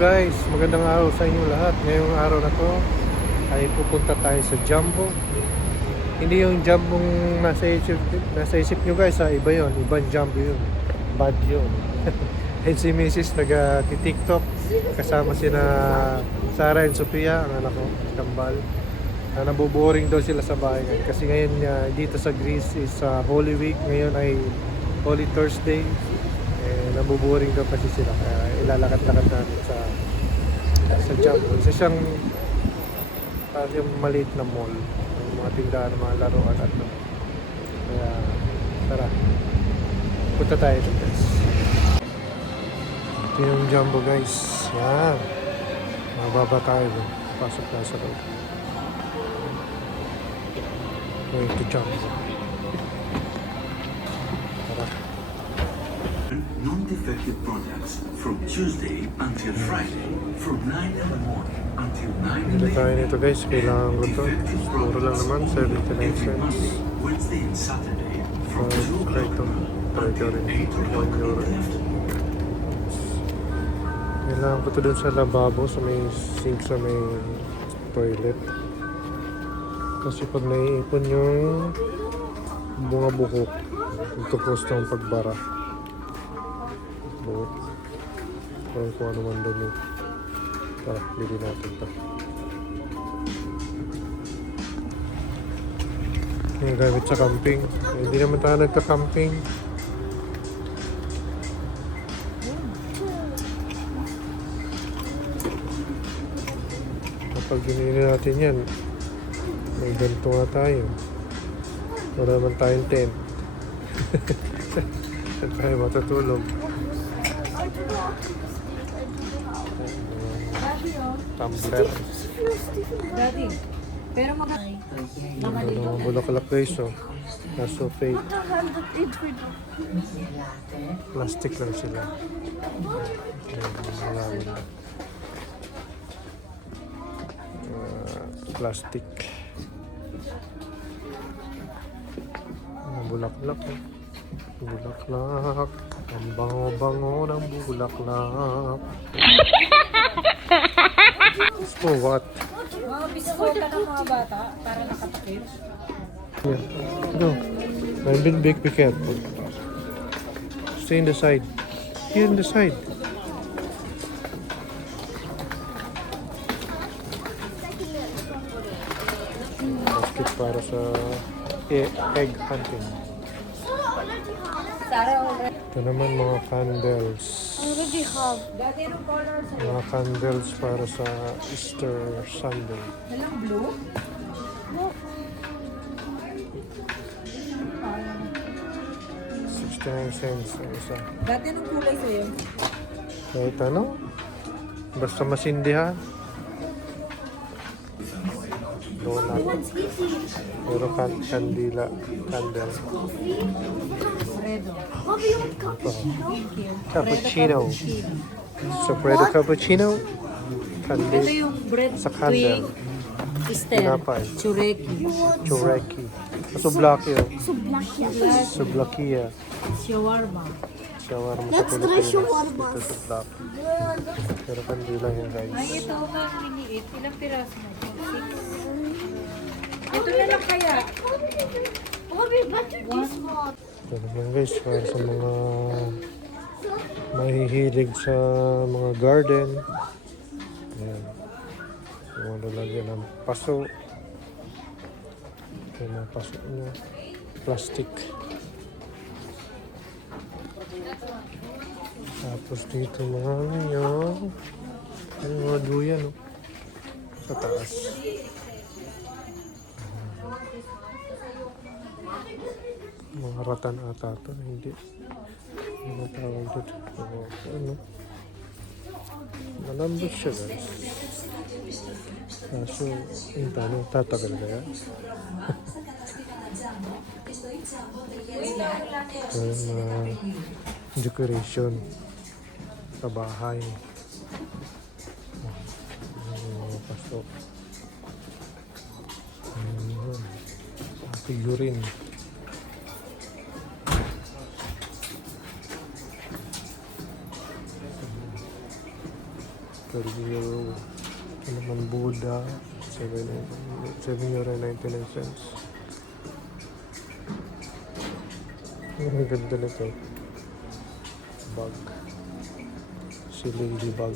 guys, magandang araw sa inyo lahat. Ngayong araw na to ay pupunta tayo sa Jumbo. Hindi yung Jumbo nasa isip nyo guys, iba yon, ibang Jumbo yun. Bad yun. And si Mrs. nag-tiktok kasama sina Sarah and Sophia, ang anak ko, kambal. Nabuboring daw sila sa bahay ngayon. Kasi ngayon dito sa Greece is Holy Week. Ngayon ay Holy Thursday. Nabuboring daw kasi sila. Kaya ilalakad-lakad natin sa Jumbo. Isa siyang parang yung maliit na mall. Yung mga tindahan, mga laruan at ano. Kaya tara. Punta tayo ito guys. Ito yung Jumbo guys. Yan. Mababa tayo doon. Pasok tayo sa loob. Going to Jumbo. Tara. Non-defective products from Tuesday until Friday from 9 in the morning until 9 in the Hindi tayo evening. nito guys. Kailangan ko to. Muro lang naman. 79 cents. Monday, Wednesday and Saturday from 2 Try o'clock ito. Try ito until rin. 8 o'clock 1 in euro. the afternoon. Kailangan ko to dun sa lababo. Sa may sink. Sa may toilet. Kasi pag naiipon yung bunga buhok, ito ng pagbara. Buhok. Parang kung ano man doon eh. Tara, bili natin ito. Yung gamit sa camping. Hindi naman tayo nagka-camping. Kapag ginili natin yan, may ganito nga tayo. Wala naman tayong tent. Saan tayo matutulog? Tumbler. Daddy, pero Mga bulaklak guys, oh. Kaso fake. Plastic lang sila. Plastic. Mga bulaklak, oh. Bulaklak. Ang bango-bango ng bulaklak. Oh, what? mga biskota ng mga bata para nakatakip. Yeah. No. Be careful. Stay in the side. Here in the side. Basket para sa egg hunting. Sarah already. Ito naman mga candles. have. Daddy, anong color sa'yo? Mga candles para sa Easter Sunday. Walang blue? 69 cents ang isa. Daddy, anong kulay sa'yo? Kahit ano, basta masindihan. Donut. Pero kandila, candle. Fredo. Ito. Thank you. Cappuccino. So, Fredo cappuccino. Ito Candle. yung bread Sa candle. twig. Easter. Tinapay. Chureki. Chureki. Sublaki. Sublaki. Sublakia. Shawarma. Shawarma sa Pilipinas. Ito sublaki. Pero kandila yun guys. Ay, ito nga miniit. Ilang piraso na ito? 6. Ito na lang kaya. Ito naman guys, para sa mga mahihilig sa mga garden. Ayan. Yung lalagyan ng paso. Ito yung mga paso niya. Plastic. Tapos dito mga ano yan. Yung mga duyan, no? Sa taas. Mga ratan ata ito. Hindi. Ano tawag dito? Ano? Malambot siya guys. Kaso, yung tanong, tatagal kaya? Ito yung mga decoration sa bahay. Yung pasok. Figurine. €12. Ito naman Buddha, €7.99. Ang ganda nito. Bag. Si Ladybug.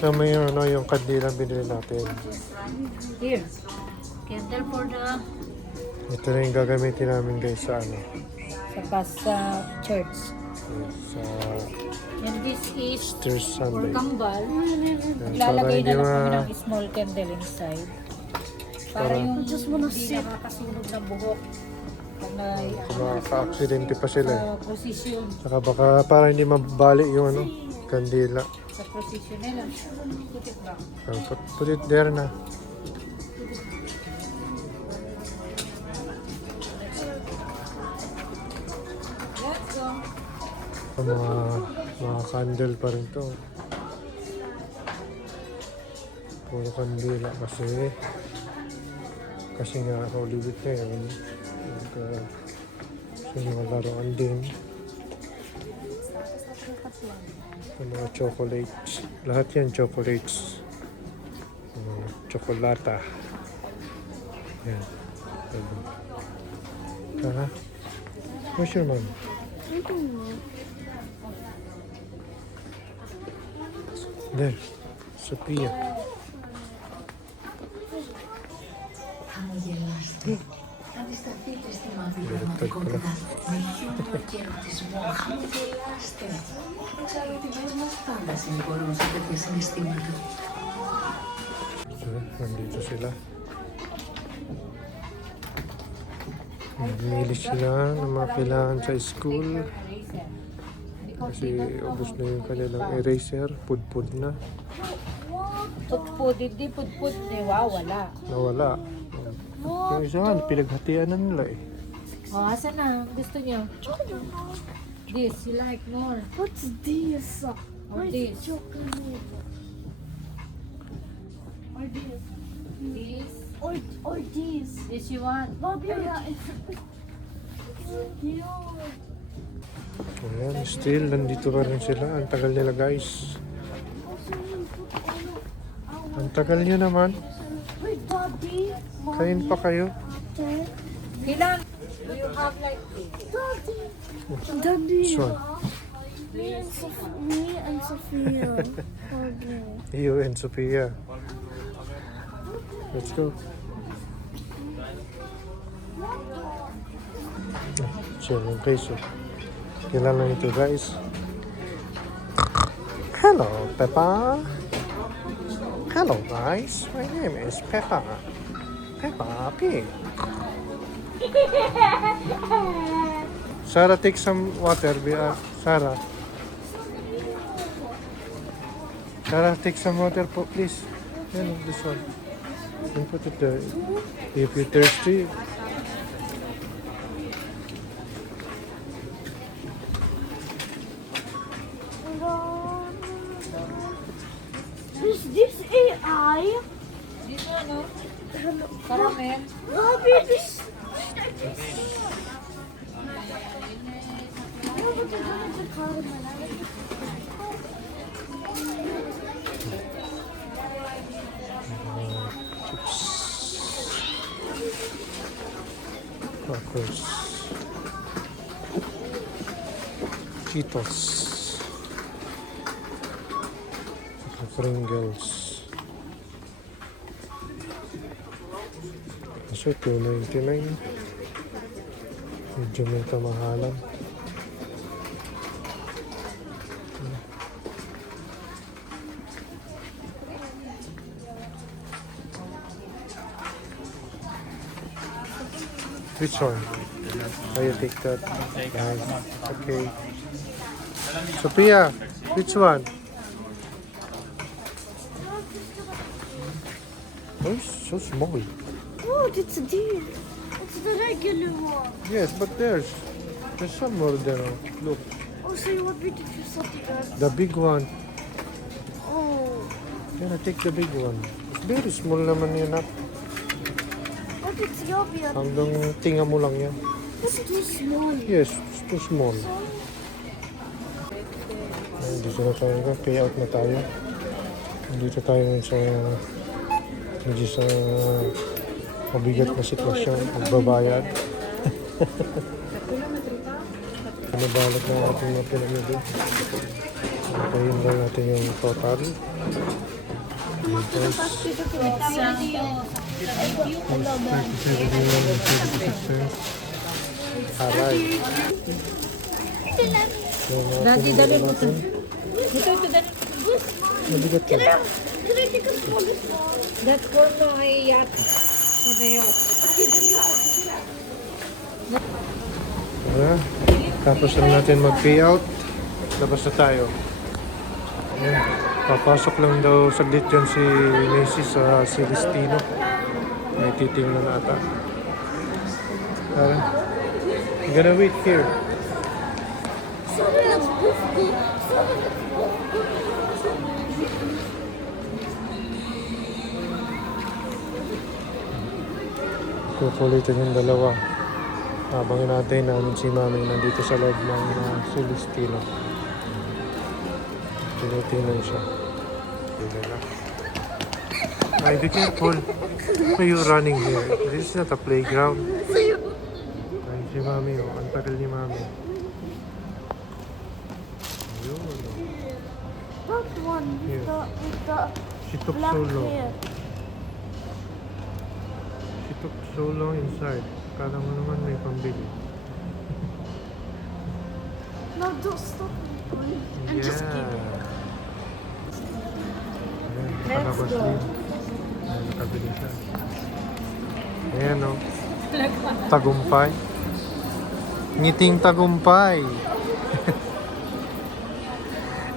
Sa may ano, yung kandilang binili natin. Here. Candle for the Ito na yung gagamitin namin guys sa ano. sa church. Sa And this is Easter for Sunday. kambal. Para Lalagay hindi na lang kami ma... ng small candle inside. Para yung hindi nakakasunog ng buhok. Pag Makaka-aksidente pa sila eh. sa position. Saka baka para hindi mabali yung ano, kandila. Sa position nila. Put it back. Put it there na. Let's go. Mga candle pa rin to. Puro kandila kasi nga Holy Week na yun. Kasi mga laruan din. Yung mga chocolates. Lahat yan chocolates. Chocolata. Yan. Tara. Where's your mom? There. Sophia. Amo γελάστε. Αντισταθείτε στη μαύρη πραγματικότητα. Με χιούμορ και ερωτισμό. Amo γελάστε. Εξαρτημένοι μας πάντα συνηγορούν σε τέτοια συναισθήματα. Nandito sila. Namili sila ng mga kailangan sa school. Kasi ubos na yung kanilang eraser. Pudpud na. Put, hindi put, wow, wala. Nawala. Yung isa nga, pinaghatian na nila eh. Oh, asan na? Gusto niyo? This, you like more? What's this? Or this? Chocolate. Or this. This? Or this. This you want? Bobby, it's cute. Ayan, still, nandito pa rin sila. Ang tagal nila guys. Ang tagal nyo naman. Wait, Daddy. Kain pa kayo. Kailan? Do you have like this? Daddy. This one. Me and Sophia. Okay. You and Sophia. Let's go. Chill yung peso. Kilala nito guys. Hello, Peppa. Hello guys, my name is Peppa. Peppa Pig. Sarah, take some water. Sarah. Sarah, take some water po, please. Yan, this one. And put it there. If you're thirsty. Is this AI? This one, no? Caramel. Bobby, this. Chips. Crackers. Cheetos. Pringles. So, $2.99. Medyo may kamahalan. Which one? Oh, you take that. Nice. Okay. Sophia, which one? Oh, it's so small. Oh, it's this. It's the regular one. Yes, but there's some more there. Look, Oh, so you want me to do something else? the big one. Oh. Yeah, take the big one. It's very small naman yun. But it's yummy. Hanggang tinga mo lang yan. It's too small. Yes, it's too small. Dito na tayo, pay out na tayo. Dito tayo sa mabigat na sitwasyon, magbabayad. Nabalot na ating mga pinamili. Nakayin lang natin yung total. Because 37 Aray. Dati dali mo ito. Ito dali. Mabigat Can yan. I take a smallest one? That for no ay yacht. For the yacht. Tara. Tapos lang natin mag-pay out. Labas na tayo. Ayan. Papasok lang daw saglit dyan si Macy sa Celestino. May titingnan na ata. Tara. I'm gonna wait here. Kukulitin yung dalawa. Habang natin namin si Mami nandito sa loob ng Celestino. Tinitingnan siya. Ay, be careful. Why are you running here? This is not a playground. Ay, si Mami, oh. Ang tagal ni Mami. Ayun. That one Here. with the She took black so long. hair. She took so long inside. Kala mo naman may pambili. No, don't stop me, please. I'm just kidding. Ayan, nakalabas din. Ayan, nakabili siya. Ayan, oh. Tagumpay. Ngiting tagumpay.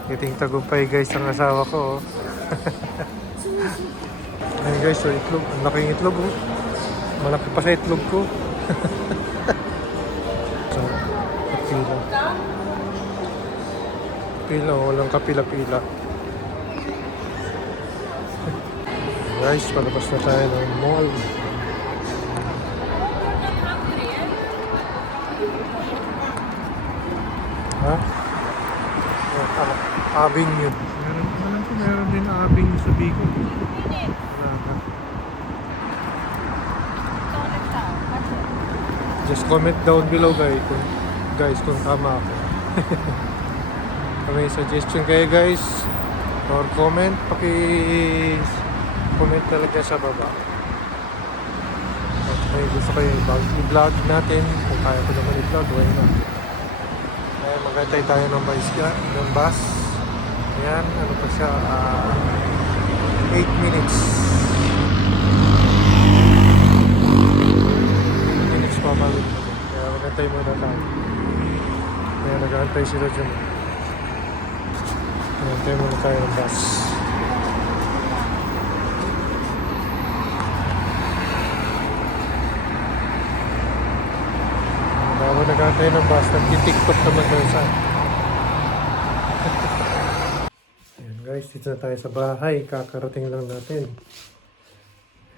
Ngiting tagumpay, guys, ang asawa ko, oh. Ayan, guys, so itlog. Ang laking itlog, oh. Malaki pa sa itlog ko. So, kapila. Pila, oh. Walang kapila-pila. Guys, palabas na tayo ng mall. Ha? Abing yun. Alam ko meron din abing sa Bicol. Wala ka. Just comment down below guys kung tama ako. Kung may suggestion kayo guys or comment, comment talaga sa baba. At may gusto kayo i-vlog natin, kung kaya ko naman i-vlog, why not? Ayan, magantay tayo ng bus. Ayan, ano pa siya, 8 minutes. 8 minutes pa balik naman. Kaya magantay muna tayo. Kaya nag-aantay sila dyan. Magantay muna tayo ng bus. Habang nag-aantay ng bus, nag-tiktok naman doon sa... Ayan guys, dito na tayo sa bahay. Kakarating lang natin.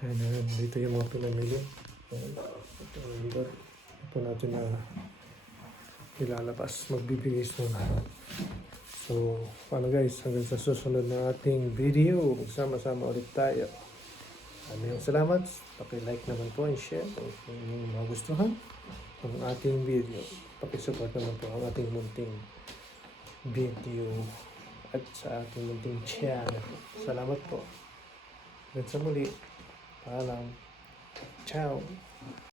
Ayan, dito yung mga pinamili. Ayan, ito yung lugar. Ito natin na ilalabas. Magbibigis muna. So, paano guys? Hanggang sa susunod na ating video. Magsama-sama ulit tayo. Maraming salamat. Paki-like naman po and share kung magustuhan ang ating video. Pakisupport naman po ang ating munting video at sa ating munting channel. Salamat po. Hanggang sa muli. Paalam. Ciao.